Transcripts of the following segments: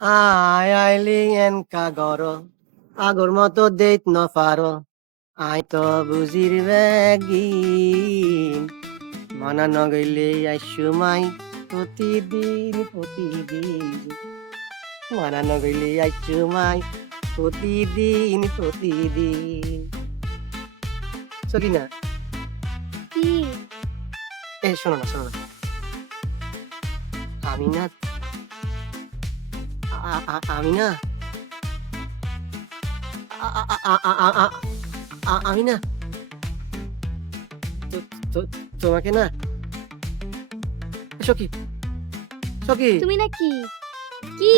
আইলিং N কাগর আগর মতো দেত নফারো I তো বুঝির begin মানা নগইলে আইসুমাই প্রতিদিন মানা নগইলে আইসুমাই প্রতিদিন সকিনা কি এ শোনো না আমি না আমি না আমি না তোমাকে না সখী তুমি না কি কি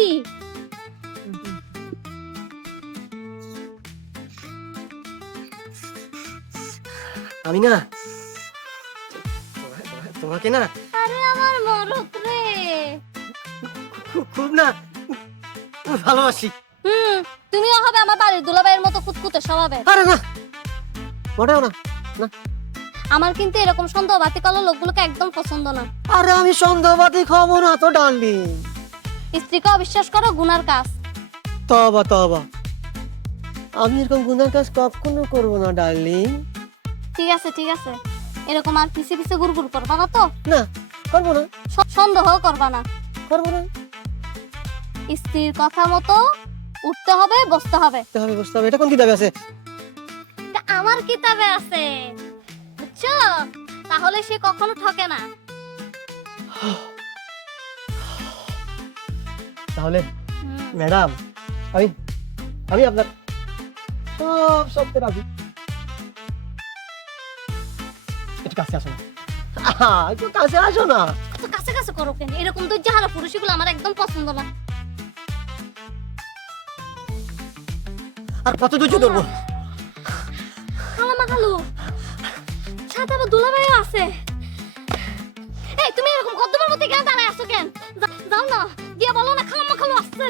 আমি না তোমাকে না আরে আমার মরক রে খুব না ভালোবাসি। তুমিও হবে আমার বাড়ির দুলাভাইয়ের মতো কুতকুতে স্বভাবের। আরে না মোটেও না আমার কিন্তু এরকম সন্দেহবাদী কালো লোকগুলোকে একদম পছন্দ না। আরে আমি সন্দেহবাদী খাবো না তো ডার্লিং। স্ত্রীকে অবিশ্বাস করো গুনার কাজ। তবা আমি এরকম গুনার কাজ কখনো করবো না ডার্লিং। ঠিক আছে এরকম আর পিছে পিছে গুড়গুড় করবা না তো? না করবো না। সন্দেহ করবা না। স্ত্রীর কথা মতো উঠতে হবে বসতে হবে। এটা কোন কিতাবে আছে? এটা আমার কিতাবে আছে, বুঝছো? তাহলে সে কখনো ঠকে না। তাহলে ম্যাডাম আমি আপনার সব সত্যি রাজি। একটু কাছে আসো না। একটু কাছে আসো না। তো কাছে করো কেন? এরকম তো যাহারা পুরুষগুলো আমার একদম পছন্দ না। আর কত ধৈর্য ধরবো? খালু সাথে আবার দুলাভাই আছে। এই তুমি এরকম কত মধ্যে কেন দাঁড়ায় আছো কেন? যাও না, গিয়ে বলো না খালাম্মা খালু আসছে।